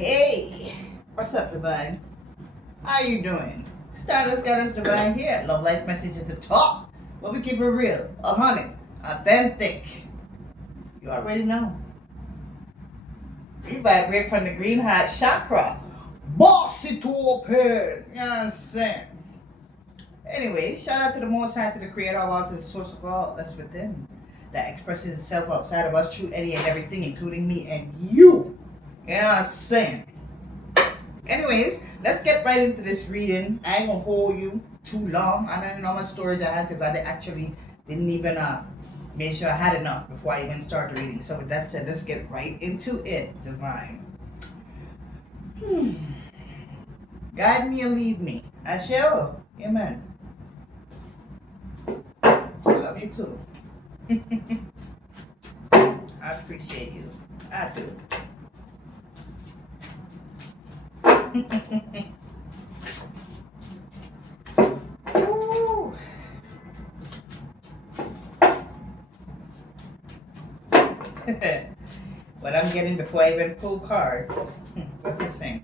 Hey, what's up, Divine? How you doing? Stardust Goddess Divine here. Love Life Message at the top. But we keep it real, 100, authentic. You already know. We vibrate from the green heart chakra. Boss it open. You know what I'm saying? Anyway, shout out to the Most High, to the Creator of all, to the source of all that's within, that expresses itself outside of us through any and everything, including me and you. You know what I'm saying? Anyways, let's get right into this reading. I ain't gonna hold you too long. I don't even know how much storage I had because I actually didn't even make sure I had enough before I even started reading. So with that said, let's get right into it, Divine. Guide me and lead me. I shall. Amen. I love you too. I appreciate you. I do. What I'm getting before I even pull cards. What's this saying?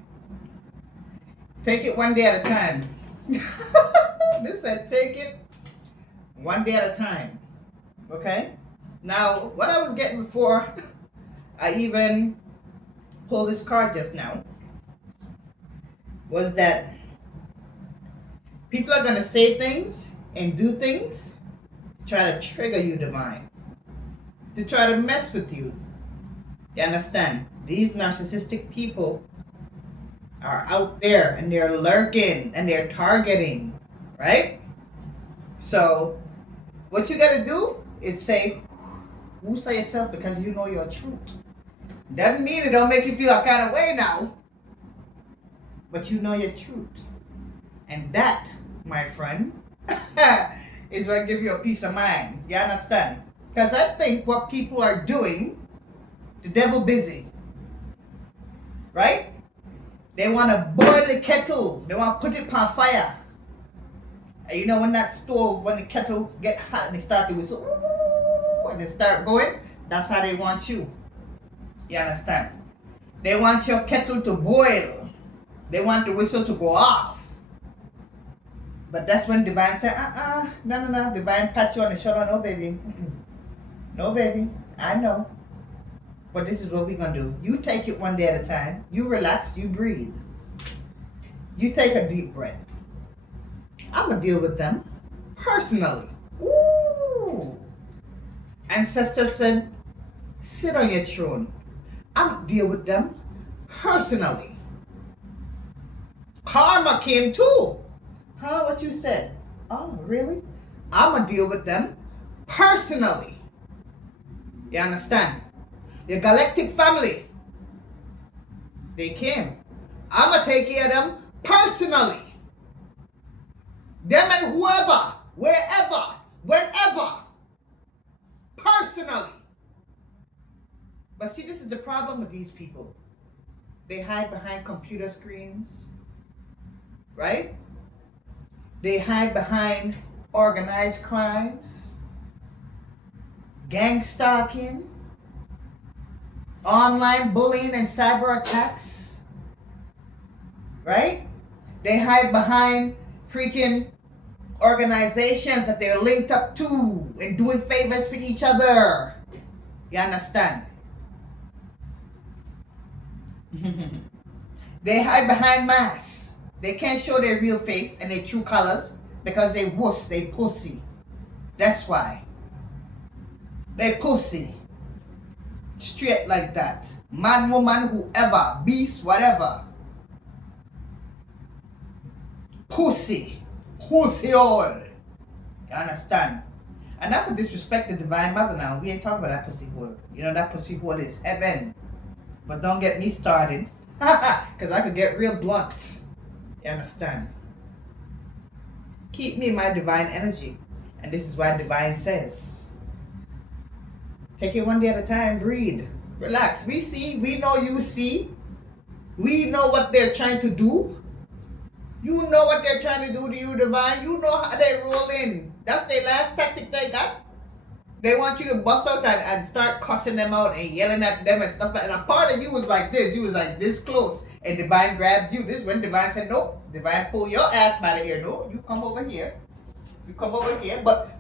Take it one day at a time. This said take it one day at a time. Okay? Now, what I was getting before I even pulled this card just now was that people are going to say things and do things to try to trigger you, Divine, to try to mess with you. You understand? These narcissistic people are out there and they're lurking and they're targeting, right? So what you got to do is say, woosa yourself, because you know your truth. Doesn't mean it don't make you feel a kind of way now, but you know your truth. And that, my friend, is what gives you a peace of mind. You understand? Because I think what people are doing, the devil busy. Right? They want to boil the kettle. They want to put it on fire. And you know when that stove, when the kettle get hot and they start to whistle, and they start going, that's how they want you. You understand? They want your kettle to boil. They want the whistle to go off. But that's when Divine said, no. Divine pat you on the shoulder. No, baby. No, baby. I know. But this is what we're going to do. You take it one day at a time. You relax. You breathe. You take a deep breath. I'm going to deal with them personally. Ooh. Ancestor said, sit on your throne. I'm going to deal with them personally. Karma came too. Huh? What you said? Oh, really? I'm going to deal with them personally. You understand? Your galactic family, they came. I'm going to take care of them personally. Them and whoever, wherever, whenever, personally. But see, this is the problem with these people. They hide behind computer screens, right? They hide behind organized crimes, gang stalking, online bullying and cyber attacks, right? They hide behind freaking organizations that they're linked up to and doing favors for each other. You understand? They hide behind masks. They can't show their real face and their true colors because they wuss, they pussy. That's why. They pussy. Straight like that. Man, woman, whoever, beast, whatever. Pussy. Pussy all. You understand? And not for disrespect the Divine Mother now. We ain't talking about that pussy hole. You know that pussy hole is heaven. But don't get me started. Because I could get real blunt. You understand? Keep me in my divine energy. And this is why Divine says, take it one day at a time, breathe, relax. We see, we know you see. We know what they're trying to do. You know what they're trying to do to you, Divine. You know how they roll in. That's their last tactic they got. They want you to bust out and start cussing them out and yelling at them and stuff like that. And a part of you was like this. You was like this close. And Divine grabbed you. This is when Divine said, nope. Divine pull your ass by the ear. No, you come over here. You come over here. But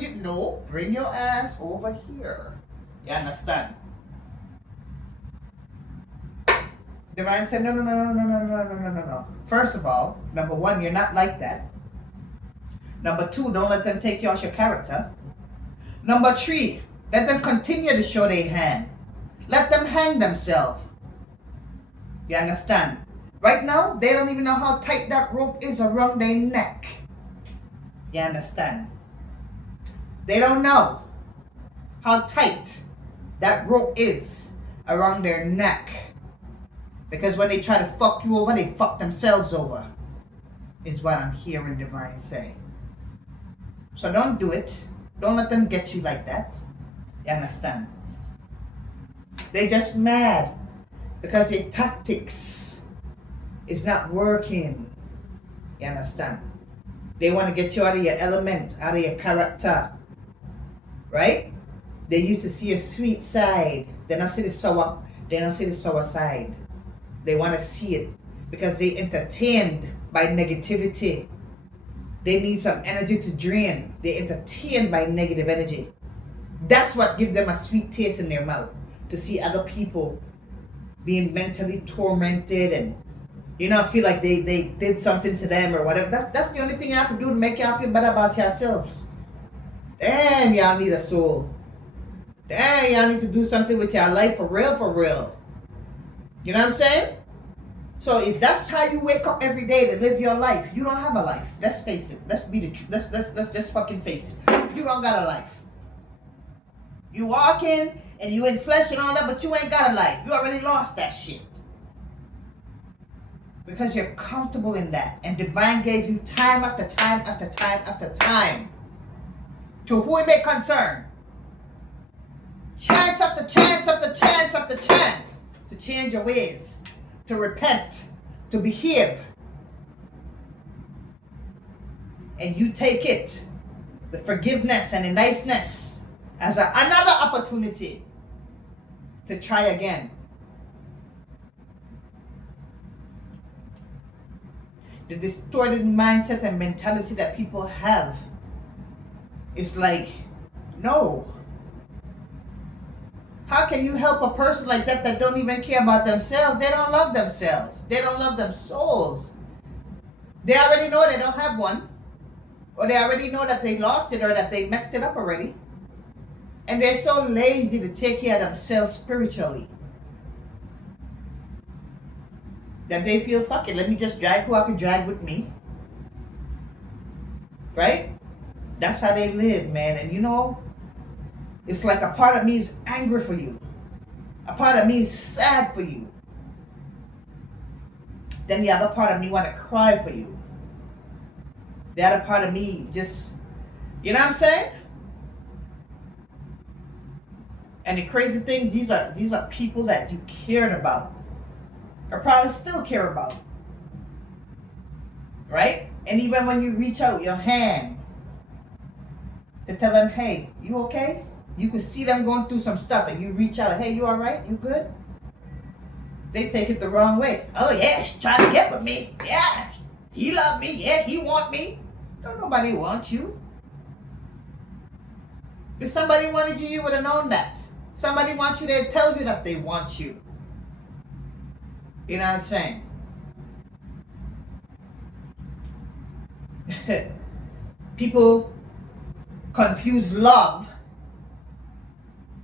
you, no, bring your ass over here. You understand? Divine said, no. First of all, number one, you're not like that. Number two, don't let them take you off your character. Number three, let them continue to show their hand. Let them hang themselves. You understand? Right now, they don't even know how tight that rope is around their neck. You understand? They don't know how tight that rope is around their neck. Because when they try to fuck you over, they fuck themselves over. Is what I'm hearing Divine say. So don't do it. Don't let them get you like that. You understand? They just mad because their tactics is not working. You understand? They want to get you out of your element, out of your character. Right? They used to see a sweet side. They don't see the sour. They don't see the sour side. They want to see it because they entertained by negativity. They need some energy to drain. They're entertained by negative energy. That's what gives them a sweet taste in their mouth. To see other people being mentally tormented and, feel like they did something to them or whatever. That's the only thing you have to do to make y'all feel better about yourselves. Damn, y'all need a soul. Damn, y'all need to do something with your life for real, for real. You know what I'm saying? So if that's how you wake up every day to live your life, you don't have a life. Let's face it. Let's be the truth. Let's just fucking face it. You don't got a life. You walk in and you in flesh and all that, but you ain't got a life. You already lost that shit. Because you're comfortable in that. And Divine gave you time after time after time after time. To who it may concern. Chance after chance after chance after chance. To change your ways. To repent, to behave. And you take it, the forgiveness and the niceness, as another opportunity to try again. The distorted mindset and mentality that people have is like, no. How can you help a person like that don't even care about themselves? They don't love themselves. They don't love them souls. They already know they don't have one. Or they already know that they lost it or that they messed it up already. And they're so lazy to take care of themselves spiritually. That they feel, fuck it, let me just drag who I can drag with me. Right? That's how they live, man. And it's like a part of me is angry for you. A part of me is sad for you. Then the other part of me want to cry for you. The other part of me just, you know what I'm saying? And the crazy thing, these are people that you cared about. Or probably still care about. Right? And even when you reach out your hand to tell them, hey, you okay? You can see them going through some stuff and you reach out, hey, you all right? You good? They take it the wrong way. Oh, yeah, she's trying to get with me. Yeah, he love me. Yeah, he want me. Don't nobody want you. If somebody wanted you, you would have known that. Somebody wants you, they'd tell you that they want you. You know what I'm saying? People confuse love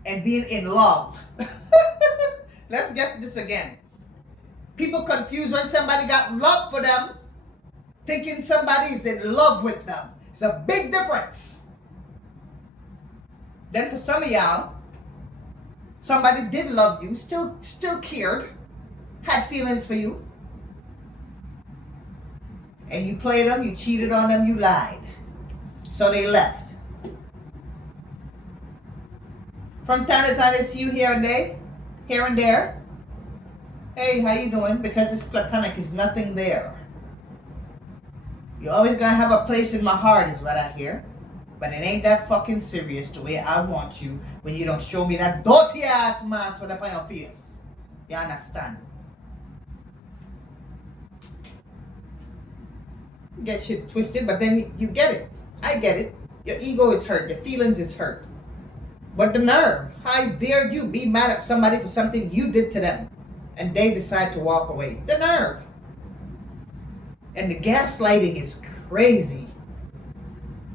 and being in love. Let's get this again. People confuse when somebody got love for them, thinking somebody is in love with them. It's a big difference. Then for some of y'all, somebody did love you, still cared, had feelings for you. And you played them, you cheated on them, you lied. So they left. From time to time, they see you here and there. Hey, how you doing? Because it's platonic, it's nothing there. You're always gonna have a place in my heart, is what I hear. But it ain't that fucking serious the way I want you when you don't show me that dirty ass mask with up on your face. You understand? You get shit twisted, but then you get it. I get it. Your ego is hurt. Your feelings is hurt. But the nerve. How dare you be mad at somebody for something you did to them and they decide to walk away? The nerve. And the gaslighting is crazy.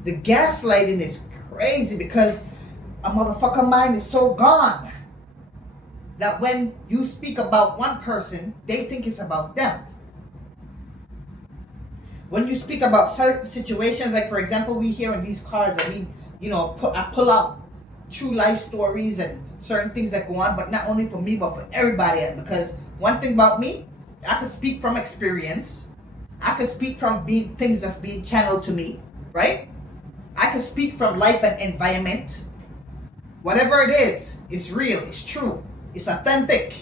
The gaslighting is crazy because a motherfucker mind is so gone that when you speak about one person, they think it's about them. When you speak about certain situations, like for example, we hear in these cars that we, I pull out true life stories and certain things that go on, but not only for me, but for everybody else. Because one thing about me, I can speak from experience. I can speak from things that's being channeled to me, right? I can speak from life and environment. Whatever it is, it's real, it's true, it's authentic.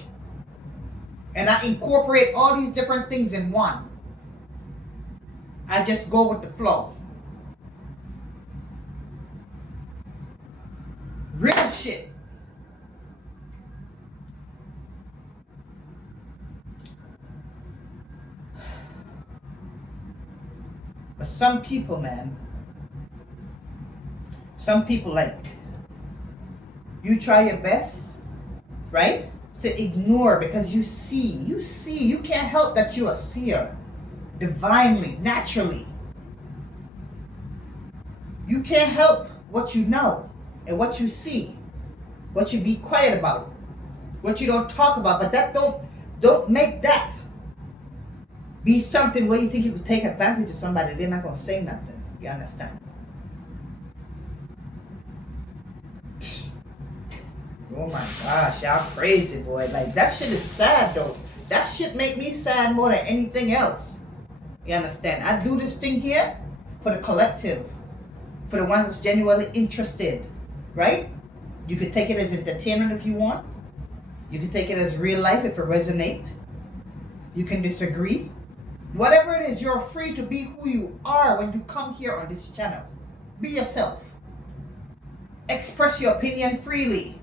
And I incorporate all these different things in one. I just go with the flow. Real shit. But some people, man, some people, like, you try your best, right, to ignore because you see, you can't help that you're a seer, divinely, naturally. You can't help what you know and what you see, what you be quiet about, what you don't talk about, but that don't make that be something where you think you could take advantage of somebody. They're not gonna say nothing. You understand? Oh my gosh, y'all crazy, boy. Like, that shit is sad though. That shit make me sad more than anything else. You understand? I do this thing here for the collective, for the ones that's genuinely interested, right? You could take it as entertainment if you want. You can take it as real life if it resonates. You can disagree. Whatever it is, you're free to be who you are when you come here on this channel. Be yourself. Express your opinion freely.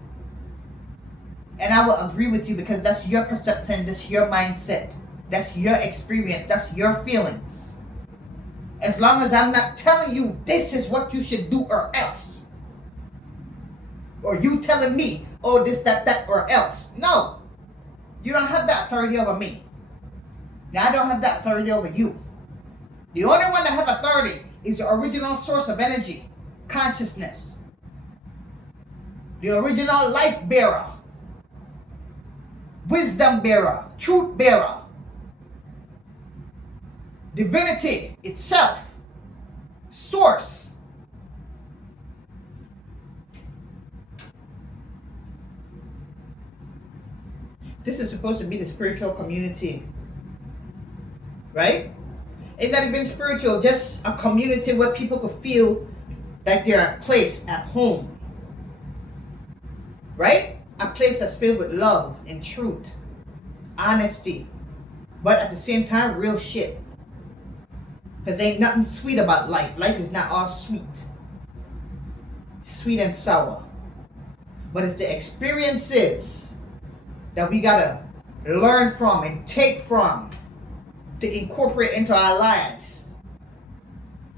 And I will agree with you because that's your perception, that's your mindset, that's your experience, that's your feelings. As long as I'm not telling you this is what you should do or else. Or you telling me, oh, this, that, or else. No. You don't have that authority over me. I don't have that authority over you. The only one that have authority is the original source of energy, consciousness. The original life bearer. Wisdom bearer, truth bearer, divinity itself, source. This is supposed to be the spiritual community, right? It's not even spiritual, just a community where people could feel like they're at place, at home, right? A place that's filled with love and truth, honesty, but at the same time, real shit. Because ain't nothing sweet about life. Life is not all sweet. Sweet and sour. But it's the experiences that we gotta learn from and take from to incorporate into our lives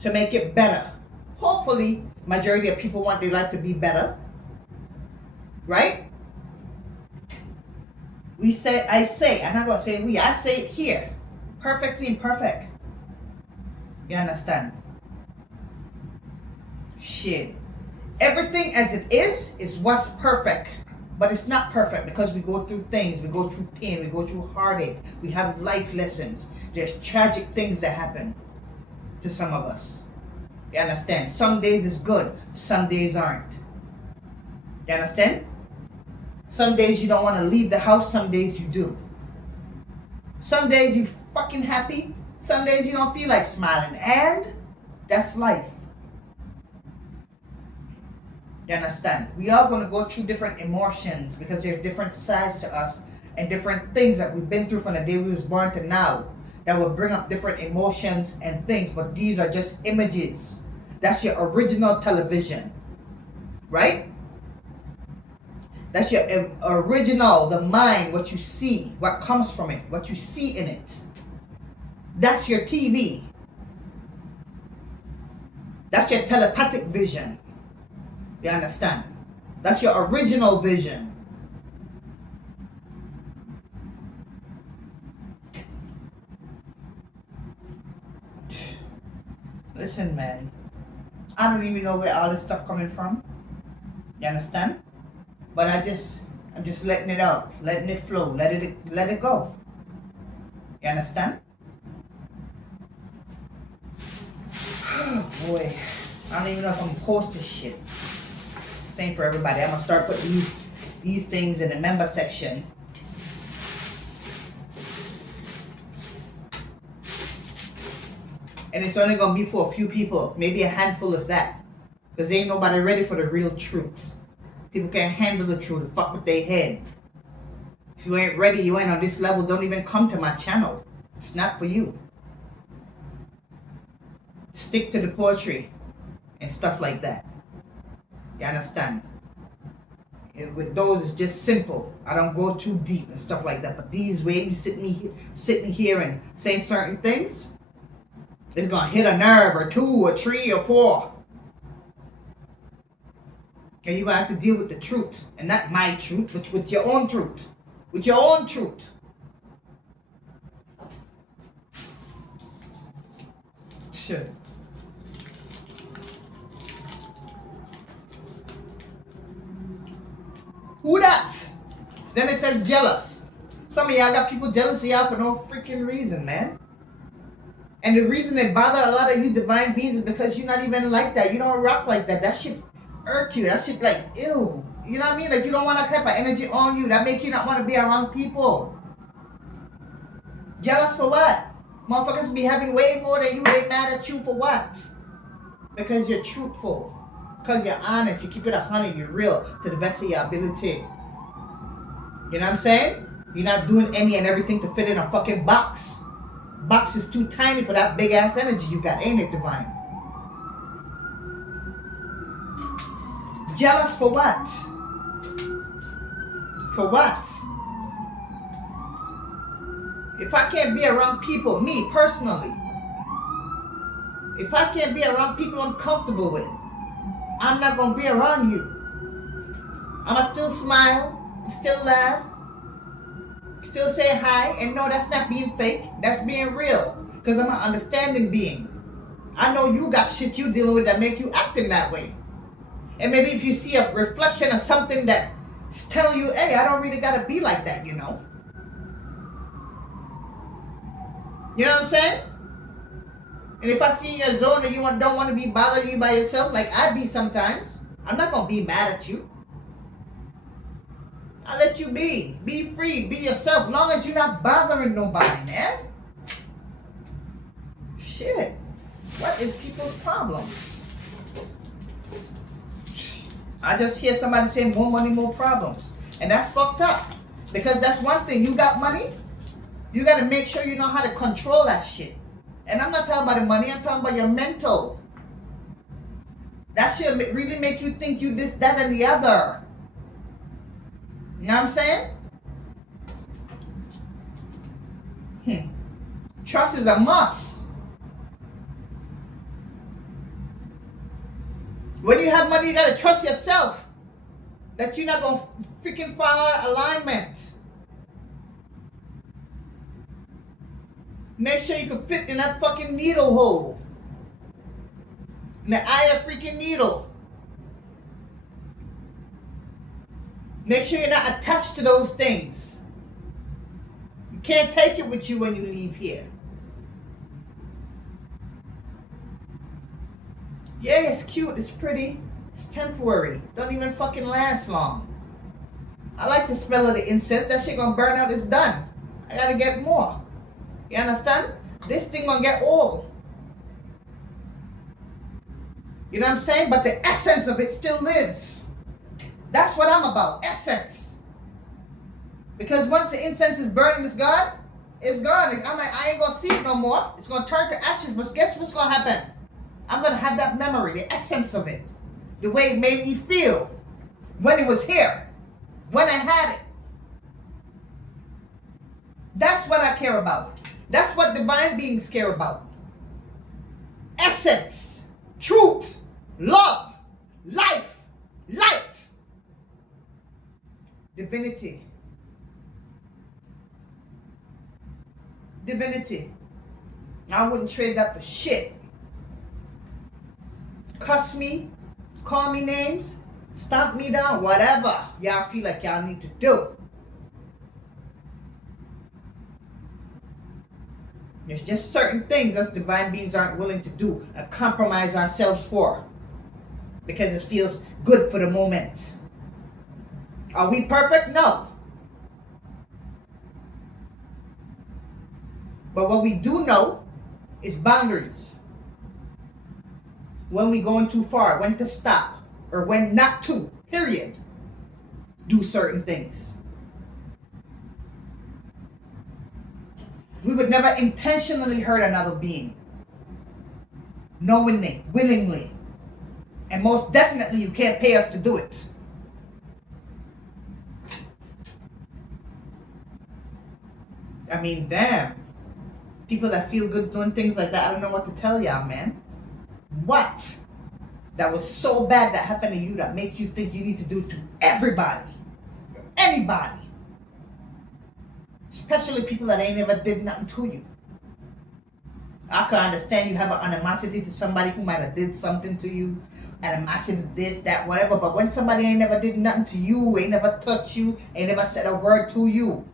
to make it better. Hopefully, majority of people want their life to be better. Right? I say, I'm not going to say we, I say it here. Perfectly imperfect. You understand? Shit. Everything as it is what's perfect. But it's not perfect because we go through things. We go through pain. We go through heartache. We have life lessons. There's tragic things that happen to some of us. You understand? Some days is good. Some days aren't. You understand? Some days you don't want to leave the house, some days you do. Some days you fucking happy, some days you don't feel like smiling, and that's life. You understand? We are going to go through different emotions because there's different sides to us and different things that we've been through from the day we was born to now that will bring up different emotions and things, but these are just images. That's your original television, right? That's your original, the mind, what you see, what comes from it, what you see in it. That's your TV. That's your telepathic vision. You understand? That's your original vision. Listen, man. I don't even know where all this stuff coming from. You understand? But I'm just letting it out, letting it flow, let it go. You understand? Oh boy, I don't even know if I'm gonna post this shit. Same for everybody. I'm gonna start putting these things in the member section. And it's only gonna be for a few people, maybe a handful of that. Because ain't nobody ready for the real truth. People can't handle the truth, fuck with their head. If you ain't ready, you ain't on this level, don't even come to my channel. It's not for you. Stick to the poetry and stuff like that. You understand? And with those, it's just simple. I don't go too deep and stuff like that. But these ways, sitting here and saying certain things, it's gonna hit a nerve or two or three or four. And you're gonna have to deal with the truth. And not my truth, but with your own truth. With your own truth. Sure. Who that? Then it says jealous. Some of y'all got people jealous of y'all for no freaking reason, man. And the reason they bother a lot of you divine beings is because you're not even like that. You don't rock like that. That shit irk you. That shit like, ew. You know what I mean? Like you don't want that type of energy on you. That make you not want to be around people. Jealous for what? Motherfuckers be having way more than you. They mad at you for what? Because you're truthful. Because you're honest. You keep it 100. You're real to the best of your ability. You know what I'm saying? You're not doing any and everything to fit in a fucking box. Box is too tiny for that big ass energy you got, ain't it, divine? Jealous for what? For what? If I can't be around people, me personally, if I can't be around people I'm comfortable with, I'm not gonna be around you. I'ma still smile, still laugh, still say hi, and no, that's not being fake. That's being real. Because I'm an understanding being. I know you got shit you dealing with that make you acting that way. And maybe if you see a reflection of something that's telling you, hey, I don't really gotta be like that, you know. You know what I'm saying? And if I see you in a zone that you don't want to be bothering you by yourself, like I be sometimes, I'm not gonna be mad at you. I'll let you be. Be free. Be yourself. Long as you're not bothering nobody, man. Shit. What is people's problems? I just hear somebody say more money, more problems. And that's fucked up. Because that's one thing. You got money, you got to make sure you know how to control that shit. And I'm not talking about the money. I'm talking about your mental. That shit really make you think you this, that, and the other. You know what I'm saying? Trust is a must. When you have money, you gotta trust yourself that you're not gonna freaking fall out of alignment. Make sure you can fit in that fucking needle hole. In the eye of freaking needle. Make sure you're not attached to those things. You can't take it with you when you leave here. Yeah, it's cute, it's pretty, it's temporary. Don't even fucking last long. I like the smell of the incense. That shit gonna burn out, it's done. I gotta get more. You understand? This thing gonna get old. You know what I'm saying? But the essence of it still lives. That's what I'm about, essence. Because once the incense is burning, it's gone. It's gone. I ain't gonna see it no more. It's gonna turn to ashes. But guess what's gonna happen? I'm going to have that memory, the essence of it, the way it made me feel when it was here, when I had it. That's what I care about. That's what divine beings care about. Essence, truth, love, life, light, divinity. Divinity. I wouldn't trade that for shit. Cuss me, call me names, stomp me down, whatever y'all feel like y'all need to do. There's just certain things us divine beings aren't willing to do and compromise ourselves for because it feels good for the moment. Are we perfect? No. But what we do know is boundaries. When we going too far, when to stop, or when not to, period, do certain things. We would never intentionally hurt another being. Knowingly, willingly. And most definitely you can't pay us to do it. I mean, damn. People that feel good doing things like that, I don't know what to tell y'all, man. What? That was so bad that happened to you that make you think you need to do it to everybody. Anybody. Especially people that ain't never did nothing to you. I can understand you have an animosity to somebody who might have did something to you. Animosity to this, that, whatever. But when somebody ain't never did nothing to you, ain't never touched you, ain't never said a word to you.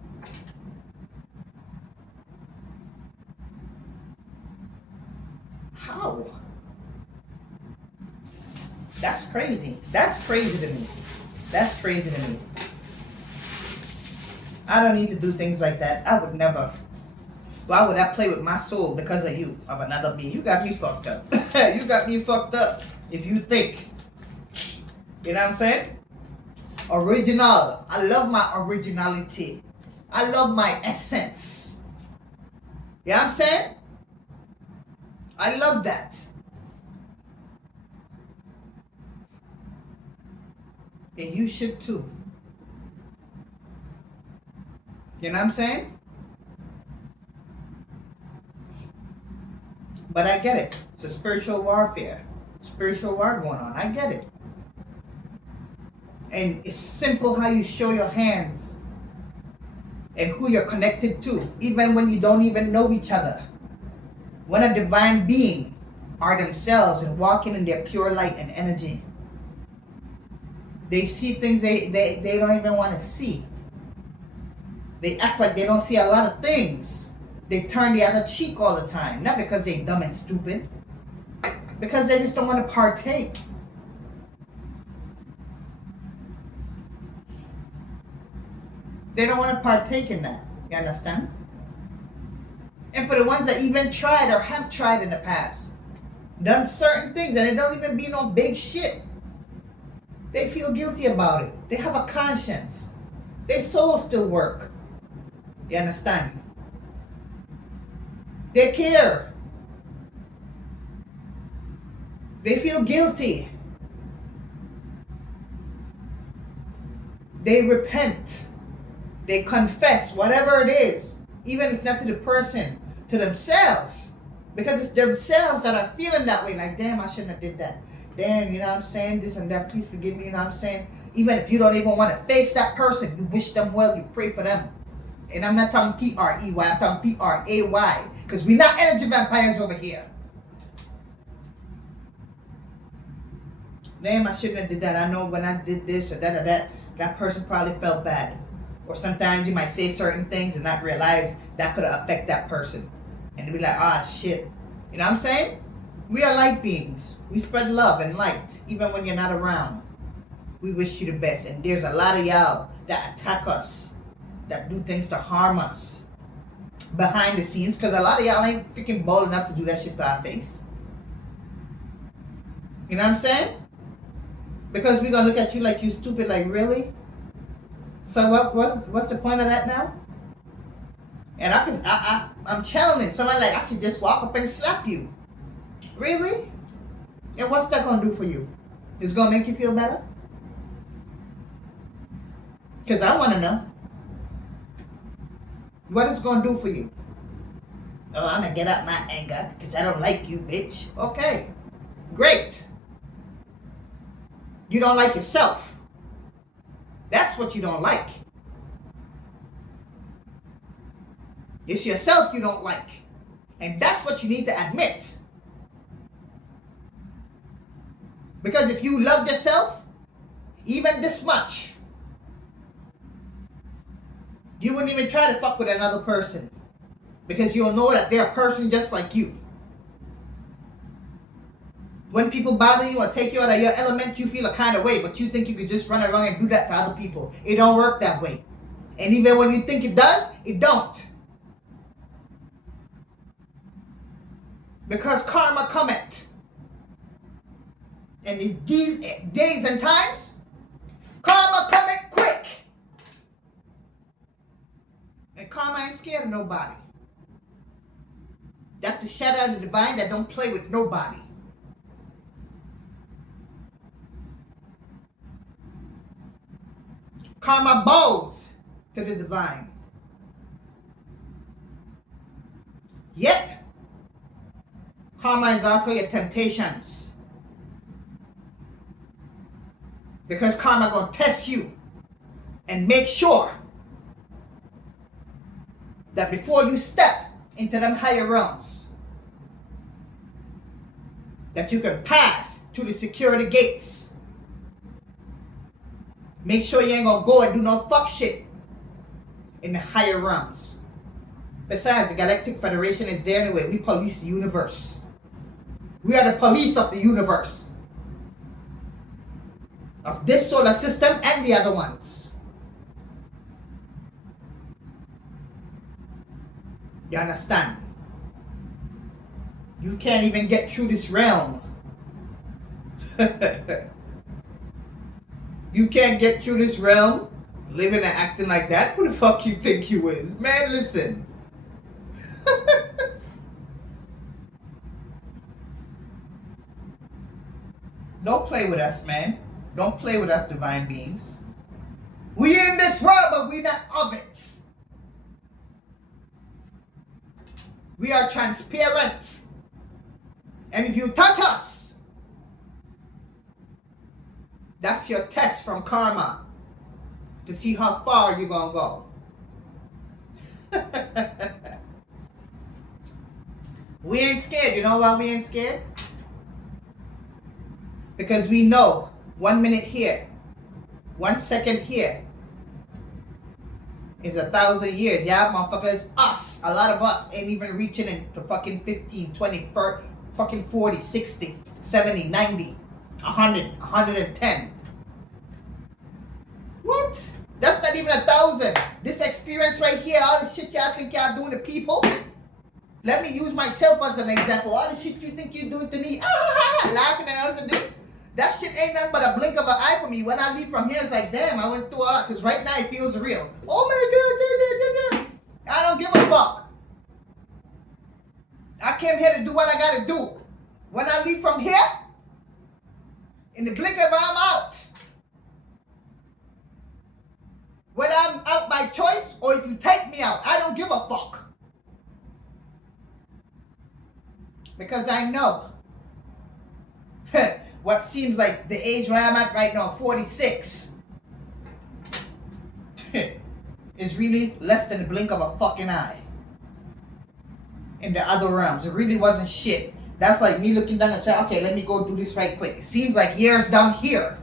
How? That's crazy. That's crazy to me. That's crazy to me. I don't need to do things like that. I would never. Why would I play with my soul because of you, of another being? You got me fucked up. You got me fucked up if you think. You know what I'm saying? Original. I love my originality. I love my essence. You know what I'm saying? I love that. And you should too. You know what I'm saying? But I get it. It's a spiritual warfare. Spiritual war going on. I get it. And it's simple how you show your hands and who you're connected to, even when you don't even know each other. When a divine being are themselves and walking in their pure light and energy, they see things they don't even want to see. They act like they don't see a lot of things. They turn the other cheek all the time. Not because they're dumb and stupid. Because they just don't want to partake. They don't want to partake in that. You understand? And for the ones that even tried or have tried in the past, done certain things and it don't even be no big shit, they feel guilty about it. They have a conscience. Their soul still work. You understand? They care. They feel guilty. They repent. They confess, whatever it is. Even if it's not to the person, to themselves. Because it's themselves that are feeling that way. Like, damn, I shouldn't have did that. Damn, you know what I'm saying? This and that. Please forgive me, you know what I'm saying? Even if you don't even want to face that person, you wish them well, you pray for them. And I'm not talking P-R-E-Y, I'm talking P-R-A-Y. Because we're not energy vampires over here. Damn, I shouldn't have did that. I know when I did this or that or that, that person probably felt bad. Or sometimes you might say certain things and not realize that could affect that person. And be like, ah, shit. You know what I'm saying? We are light beings. We spread love and light, even when you're not around. We wish you the best. And there's a lot of y'all that attack us, that do things to harm us behind the scenes, because a lot of y'all ain't freaking bold enough to do that shit to our face. You know what I'm saying? Because we're going to look at you like you stupid, like, really? So what's the point of that now? And I'm channeling someone like, I should just walk up and slap you. Really? And what's that going to do for you? It's going to make you feel better? Because I want to know. What it's going to do for you? Oh, I'm going to get out my anger because I don't like you, bitch. Okay. Great. You don't like yourself. That's what you don't like. It's yourself you don't like. And that's what you need to admit. Because if you loved yourself, even this much, you wouldn't even try to fuck with another person. Because you'll know that they're a person just like you. When people bother you or take you out of your element, you feel a kind of way, but you think you could just run around and do that to other people. It don't work that way. And even when you think it does, it don't. Because karma cometh. And in these days and times, karma cometh quick. And karma ain't scared of nobody. That's the shadow of the divine that don't play with nobody. Karma bows to the divine. Yet, karma is also your temptations. Because karma gonna test you and make sure that before you step into them higher realms, that you can pass through the security gates. Make sure you ain't gonna go and do no fuck shit in the higher realms. Besides, the Galactic Federation is there anyway. We police the universe. We are the police of the universe. Of this solar system and the other ones. You understand? You can't even get through this realm. You can't get through this realm living and acting like that. Who the fuck you think you is? Man, listen. Don't play with us, man. Don't play with us, divine beings. We in this world, but we not of it. We are transparent. And if you touch us, that's your test from karma to see how far you're going to go. We ain't scared. You know why we ain't scared? Because we know 1 minute here, 1 second here is 1,000 years. Yeah, motherfuckers, us, a lot of us ain't even reaching into fucking 15, 20, fucking 40, 60, 70, 90, 100, 110. What? That's not even 1,000. This experience right here, all the shit y'all think y'all doing to people. Let me use myself as an example. All the shit you think you're doing to me, laughing and all of this. That shit ain't nothing but a blink of an eye for me. When I leave from here, it's like, damn, I went through all that. Because right now it feels real. Oh my God. I don't give a fuck. I came here to do what I got to do. When I leave from here, in the blink of an eye, I'm out. Whether I'm out by choice or if you take me out, I don't give a fuck. Because I know what seems like the age where I'm at right now, 46, is really less than the blink of a fucking eye. In the other realms, it really wasn't shit. That's like me looking down and saying, okay, let me go do this right quick. It seems like years down here.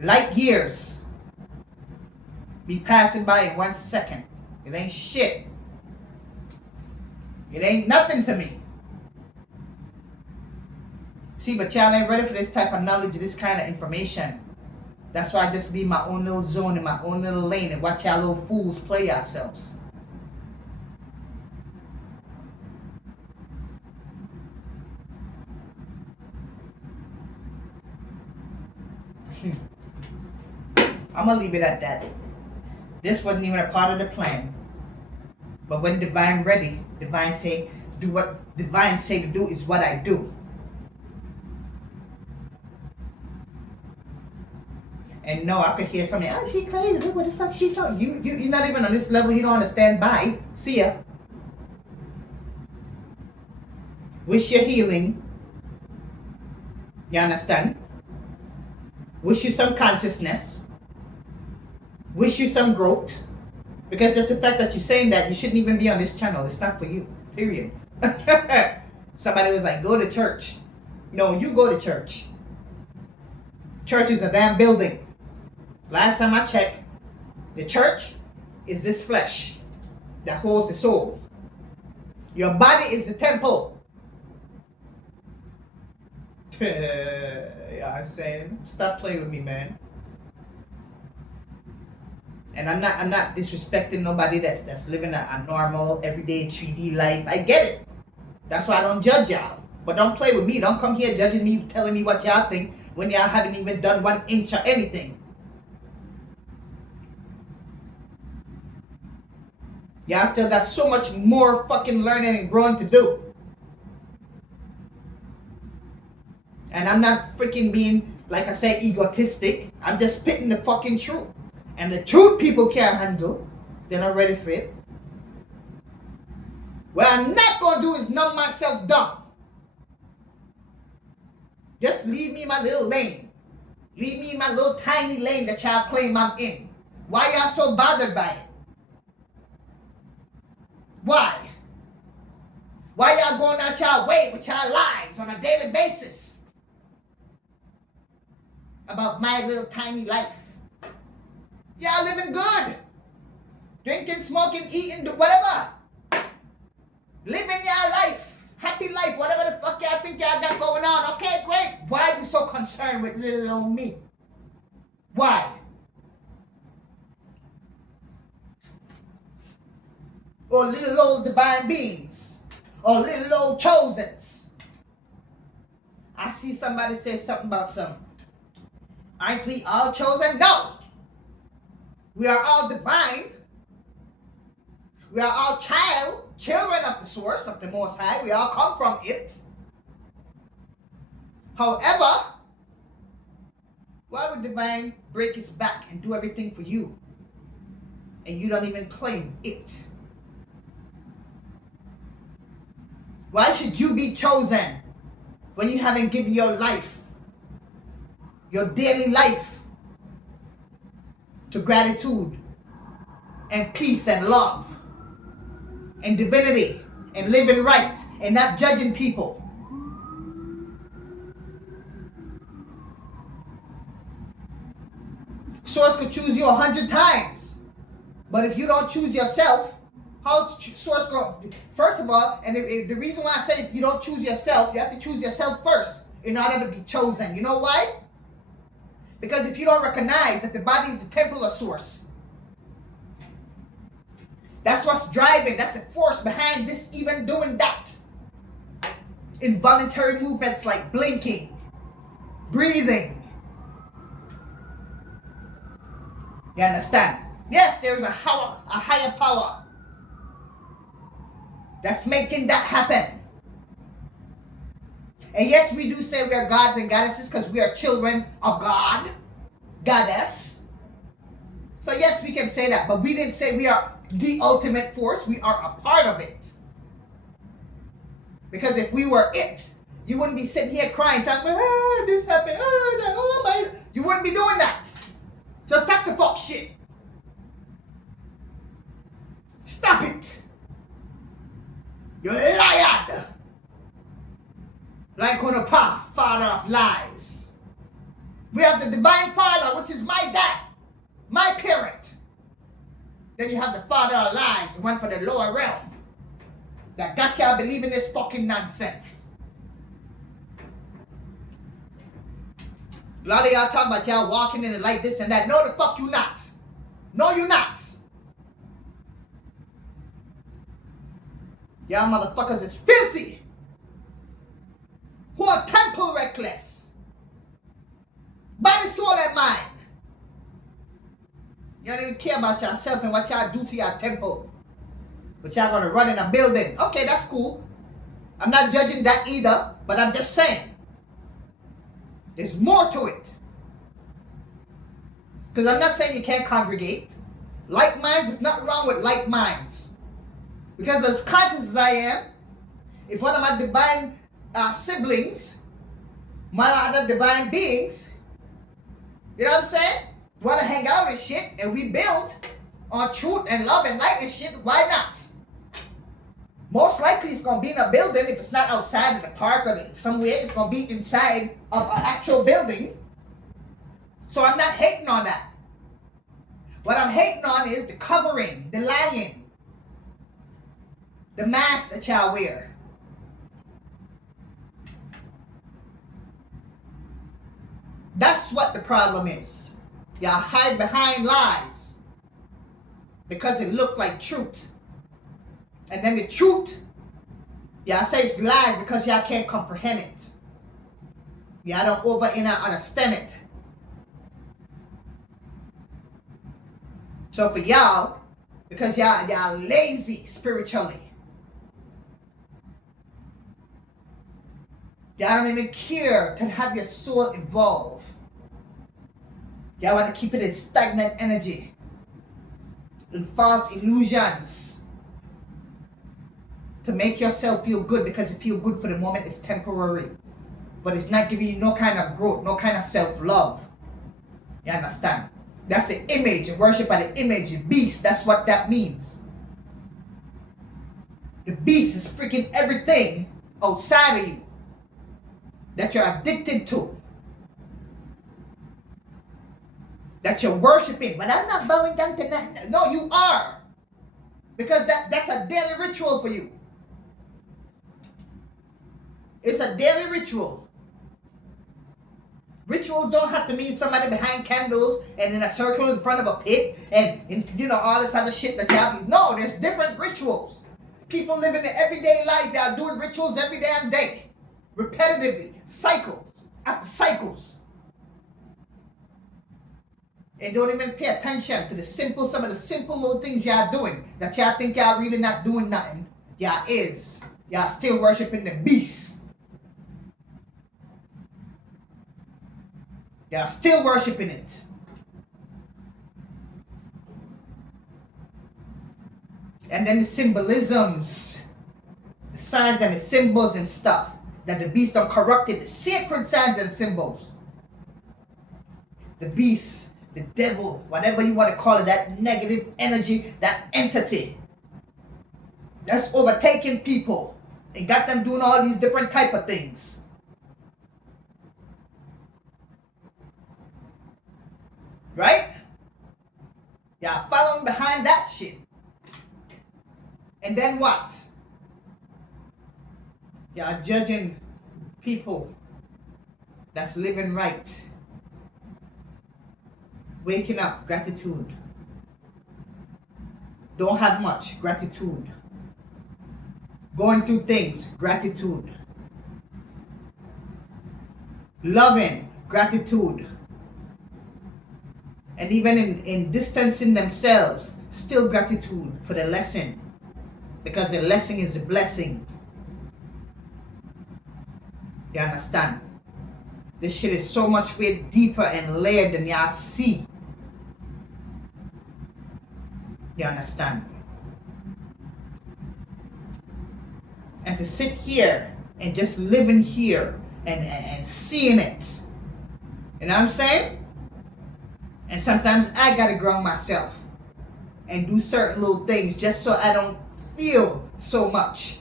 Light years be passing by in 1 second. It ain't shit. It ain't nothing to me. See, but y'all ain't ready for this type of knowledge, this kind of information. That's why I just be in my own little zone, in my own little lane, and watch y'all little fools play ourselves. I'm gonna leave it at that. This wasn't even a part of the plan. But when divine ready, divine say, do what divine say to do is what I do. And no, I could hear somebody, oh, she crazy. What the fuck she talking? You're not even on this level. You don't understand. Bye. See ya. Wish you healing. You understand? Wish you some consciousness. Wish you some growth. Because just the fact that you're saying that, you shouldn't even be on this channel. It's not for you. Period. Somebody was like, go to church. No, you go to church. Church is a damn building. Last time I checked, the church is this flesh that holds the soul. Your body is the temple. Yeah, I'm saying, stop playing with me, man. And I'm not disrespecting nobody that's living a normal, everyday, 3D life. I get it. That's why I don't judge y'all. But don't play with me. Don't come here judging me, telling me what y'all think when y'all haven't even done 1 inch or anything. Y'all still got so much more fucking learning and growing to do. And I'm not freaking being, like I said, egotistic. I'm just spitting the fucking truth. And the truth people can't handle. They're not ready for it. What I'm not going to do is numb myself down. Just leave me in my little lane. Leave me in my little tiny lane that y'all claim I'm in. Why y'all so bothered by it? Why? Why y'all going out y'all way with y'all lives on a daily basis? About my little tiny life. Y'all living good. Drinking, smoking, eating, do whatever. Living y'all life. Happy life. Whatever the fuck y'all think y'all got going on. Okay, great. Why are you so concerned with little old me? Why? Or little old divine beings. Or little old chosens. I see somebody say something about some. Aren't we all chosen? No. We are all divine. We are all children of the source, of the Most High. We all come from it. However, why would divine break his back and do everything for you? And you don't even claim it? Why should you be chosen when you haven't given your life, your daily life, to gratitude and peace and love and divinity and living right and not judging people? Source could choose you 100 times, but if you don't choose yourself, how's Source going? First of all, and the reason why I said if you don't choose yourself, you have to choose yourself first in order to be chosen. You know why? Because if you don't recognize that the body is the temple of Source, that's what's driving, that's the force behind this even doing that. Involuntary movements like blinking, breathing. You understand? Yes, there's a higher power that's making that happen. And yes, we do say we are gods and goddesses because we are children of God, goddess. So yes, we can say that, but we didn't say we are the ultimate force. We are a part of it. Because if we were it, you wouldn't be sitting here crying, talking, this happened, oh my, you wouldn't be doing that. So stop the fuck shit. Stop it. You're a liar. Like Onapa, father of lies. We have the divine father, which is my dad, my parent. Then you have the father of lies, the one for the lower realm, that got y'all believing this fucking nonsense. A lot of y'all talk about y'all walking in the light, this and that. No, the fuck you not. No, you not. Y'all motherfuckers is filthy. Who are temple reckless. Body, soul, and mind. Y'all don't even care about yourself and what y'all do to your temple. But y'all gonna run in a building. Okay, that's cool. I'm not judging that either, but I'm just saying there's more to it. Because I'm not saying you can't congregate. Like minds, there's nothing wrong with like minds. Because as conscious as I am, if one of my divine siblings, my other divine beings, you know what I'm saying, want to hang out and shit, and we build on truth and love and light and shit, why not? Most likely it's going to be in a building. If it's not outside in the park or somewhere, it's going to be inside of an actual building. So I'm not hating on that. What I'm hating on is the covering, the lying, the mask that y'all wear. That's what the problem is. Y'all hide behind lies because it looked like truth. And then the truth, y'all say it's lies because y'all can't comprehend it. Y'all don't understand it. So for y'all, because y'all lazy spiritually, y'all don't even care to have your soul evolve. Y'all want to keep it in stagnant energy, in false illusions, to make yourself feel good, because it feels good for the moment. It's temporary, but it's not giving you no kind of growth, no kind of self-love. You understand? That's the image, and worship of the image, the beast. That's what that means. The beast is freaking everything outside of you that you're addicted to, that you're worshiping. But I'm not bowing down to that. No, you are, because that's a daily ritual for you. It's a daily ritual. Rituals don't have to mean somebody behind candles and in a circle in front of a pit and all this other shit that y'all do. No, there's different rituals. People living the everyday life, y'all doing rituals every damn day, repetitively, cycles after cycles, and don't even pay attention to some of the simple little things y'all doing that y'all think y'all really not doing nothing. Y'all still worshiping the beast. Y'all still worshiping it. And then the symbolisms, the signs and the symbols and stuff that the beast done corrupted, the sacred signs and symbols. The beast, the devil, whatever you want to call it, that negative energy, that entity that's overtaking people and got them doing all these different type of things. Right? Y'all following behind that shit. And then what? Y'all judging people that's living right. Waking up, gratitude. Don't have much, gratitude. Going through things, gratitude. Loving, gratitude. And even in distancing themselves, still gratitude for the lesson. Because the lesson is a blessing. You understand? This shit is so much way deeper and layered than y'all see. You understand? And to sit here and just living here and seeing it. You know what I'm saying? And sometimes I gotta ground myself and do certain little things just so I don't feel so much.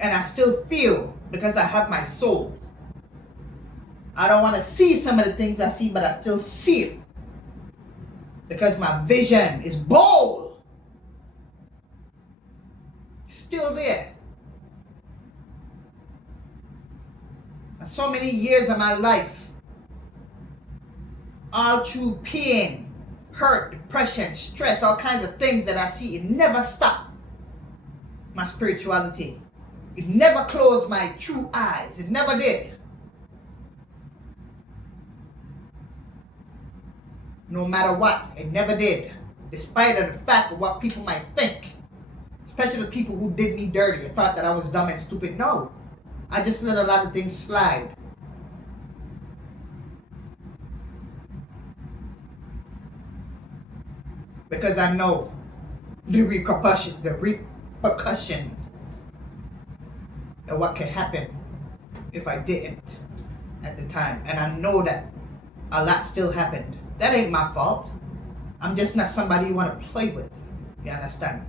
And I still feel because I have my soul. I don't want to see some of the things I see, but I still see it. Because my vision is bold. Still there. And so many years of my life, all through pain, hurt, depression, stress, all kinds of things that I see, it never stopped my spirituality. It never closed my true eyes. It never did. No matter what, it never did. Despite of the fact of what people might think. especially the people who did me dirty. I thought that I was dumb and stupid. No, I just let a lot of things slide. Because I know the repercussion of what could happen if I didn't at the time. And I know that a lot still happened. That ain't my fault. I'm just not somebody you want to play with. You understand?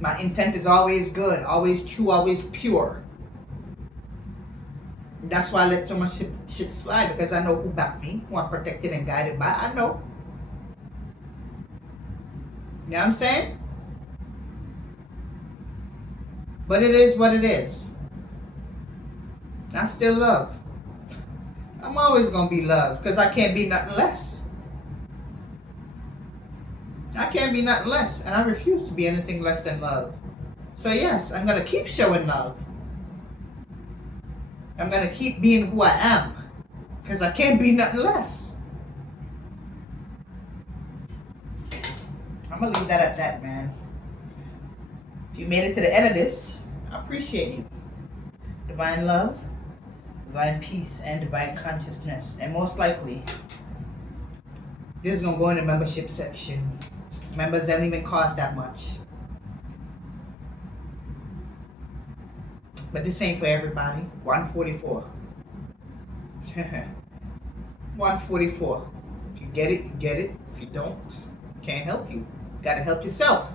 My intent is always good, always true, always pure. And that's why I let so much shit slide, because I know who backed me, who I'm protected and guided by. I know. You know what I'm saying? But it is what it is. I still love. I'm always going to be loved, because I can't be nothing less. I can't be nothing less, and I refuse to be anything less than love. So yes, I'm going to keep showing love. I'm going to keep being who I am, because I can't be nothing less. I'm going to leave that at that, man. If you made it to the end of this, I appreciate you. Divine love, divine peace, and divine consciousness. And most likely, this is going to go in the membership section. Members don't even cost that much. But this ain't for everybody. 144. 144. If you get it, you get it. If you don't, can't help you. You gotta help yourself.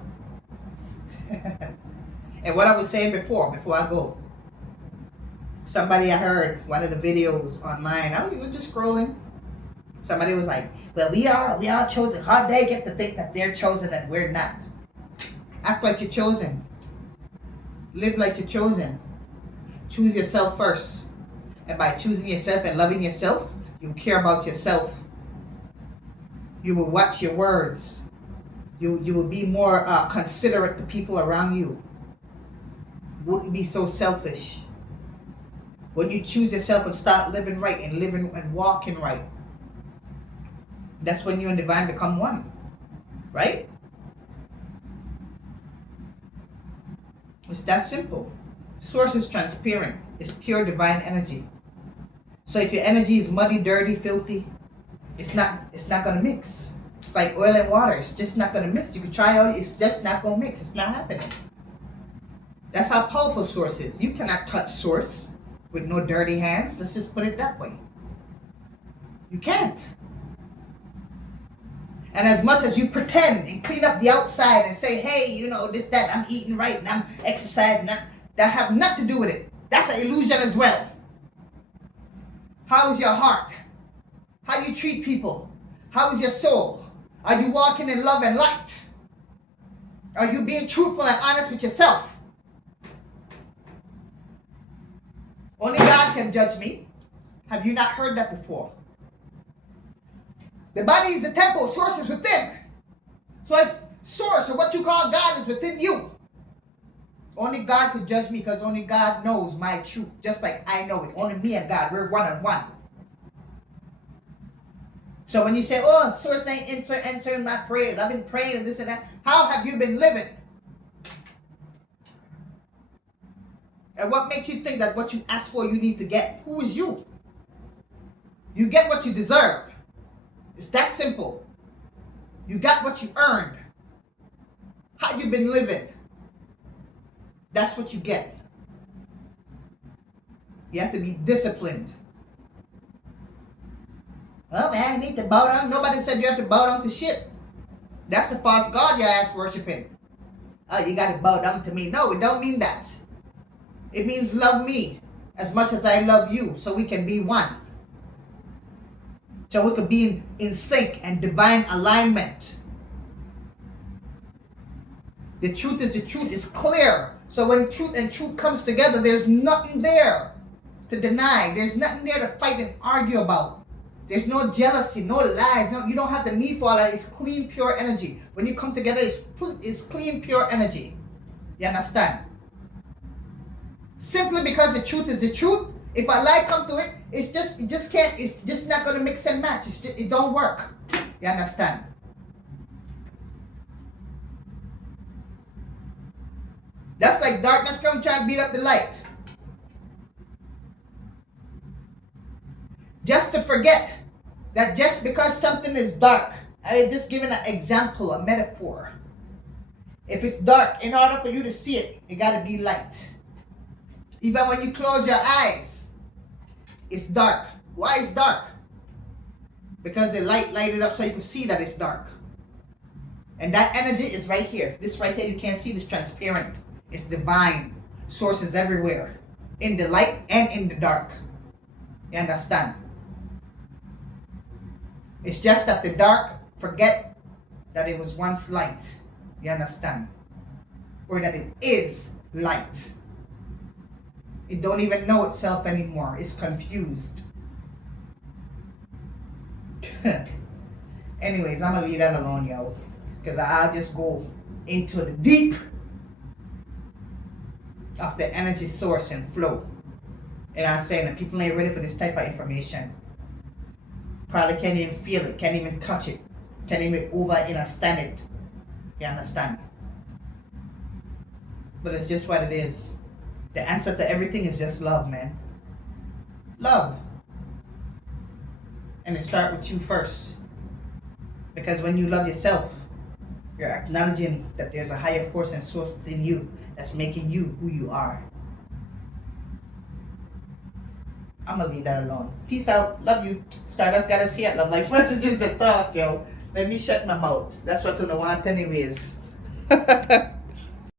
And what I was saying before I go. Somebody I heard one of the videos online. I was just scrolling. Somebody was like, well, we are chosen. How they get to think that they're chosen and we're not? Act like you're chosen. Live like you're chosen. Choose yourself first. And by choosing yourself and loving yourself, you care about yourself. You will watch your words. You will be more considerate to people around you. Wouldn't be so selfish. When you choose yourself and start living right and living and walking right, that's when you and divine become one. Right? It's that simple. Source is transparent. It's pure divine energy. So if your energy is muddy, dirty, filthy, it's not gonna mix. It's like oil and water. It's just not gonna mix. You can try out, it's just not gonna mix. It's not happening. That's how powerful source is. You cannot touch source with no dirty hands. Let's just put it that way. You can't. And as much as you pretend and clean up the outside and say, hey, you know, this, that, I'm eating right and I'm exercising, that have nothing to do with it. That's an illusion as well. How is your heart? How do you treat people? How is your soul? Are you walking in love and light? Are you being truthful and honest with yourself? Only God can judge me. Have you not heard that before? The body is the temple, source is within. So if source, or what you call God, is within you, only God could judge me, because only God knows my truth, just like I know it. Only me and God, we're one on one. So when you say, oh, source ain't answering my prayers, I've been praying and this and that, how have you been living? And what makes you think that what you ask for you need to get? Who is you? You get what you deserve. It's that simple. You got what you earned. How you been living? That's what you get. You have to be disciplined. Oh man, I need to bow down. Nobody said you have to bow down to shit. That's a false god your ass worshiping. Oh, you got to bow down to me. No, it don't mean that. It means love me as much as I love you, so we can be one. So we could be in sync and divine alignment. The truth is the truth. It's clear. So when truth and truth comes together, there's nothing there to deny. There's nothing there to fight and argue about. There's no jealousy, no lies. No, you don't have the need for all that. It's clean, pure energy. When you come together, it's clean, pure energy. You understand? Simply because the truth is the truth. If a lie come to it, it just not going to mix and match. It don't work. You understand? That's like darkness come trying to beat up the light. Just to forget that just because something is dark, I just giving an example, a metaphor. If it's dark, in order for you to see it, it got to be light. Even when you close your eyes, it's dark. Why is dark? Because the light lighted up so you can see that it's dark. And that energy is right here. This right here, you can't see this transparent. It's divine. Sources everywhere. In the light and in the dark. You understand? It's just that the dark forget that it was once light. You understand? Or that it is light. It don't even know itself anymore. It's confused. Anyways, I'm gonna leave that alone, yo. Because I'll just go into the deep of the energy source and flow. And I'm saying that people ain't ready for this type of information. Probably can't even feel it, can't even touch it, can't even understand it. You understand? But it's just what it is. The answer to everything is just love, man. Love. And it starts with you first. Because when you love yourself, you're acknowledging that there's a higher force and source within you that's making you who you are. I'm gonna leave that alone. Peace out. Love you. Stardust got us here. Love life messages to talk, yo. Let me shut my mouth. That's what I want anyways.